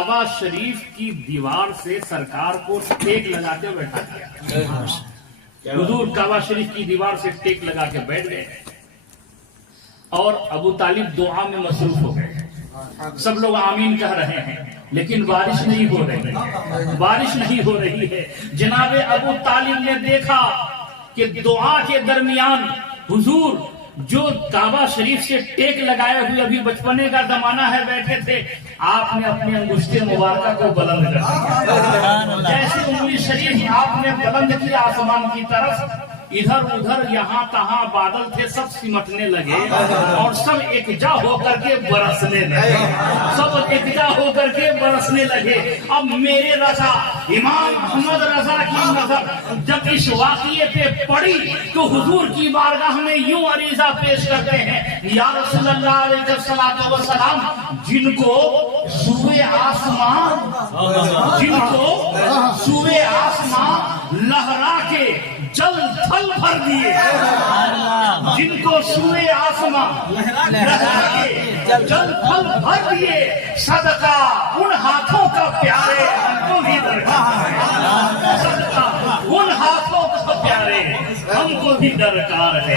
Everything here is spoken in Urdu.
کعبہ شریف کی دیوار سے سرکار کو ٹیک لگا کے بیٹھا دیا. حضور کعبہ شریف کی دیوار سے ٹیک لگا کے بیٹھ گئے اور ابو طالب دعا میں مصروف ہو گئے. سب لوگ آمین کہہ رہے ہیں لیکن بارش نہیں ہو رہی ہے. بارش نہیں ہو رہی ہے. جناب ابو طالب نے دیکھا کہ دعا کے درمیان حضور جو کعبہ شریف سے ٹیک لگائے ہوئے ابھی بچپنے کا زمانہ ہے بیٹھے تھے, آپ نے اپنے انگشتے مبارکہ کو بلند کر دیا. جیسے انگلی شریف آپ نے بلند کیا آسمان کی طرف, ادھر ادھر یہاں تہاں بادل تھے سب سمٹنے لگے اور سب ایکجا ہو کر کے برسنے لگے. سب ایکجا ہو کر کے برسنے لگے. اب میرے رضا امام محمد رضا کی نظر جب اس واقعے پہ پڑی تو حضور کی بارگاہ میں یوں عریضہ پیش کرتے ہیں, یا رسول اللہ علیہ السلام, جن کو سوئے آسمان لہرا کے جل تھل بھر دیے, جن کو سوئے آسمان لہرا کے جل تھل بھر دیے, صدقہ ان ہاتھوں کا پیارے ہم کو بھی درکار ہے. صدقہ ان ہاتھوں کا پیارے ہم کو بھی درکار ہے.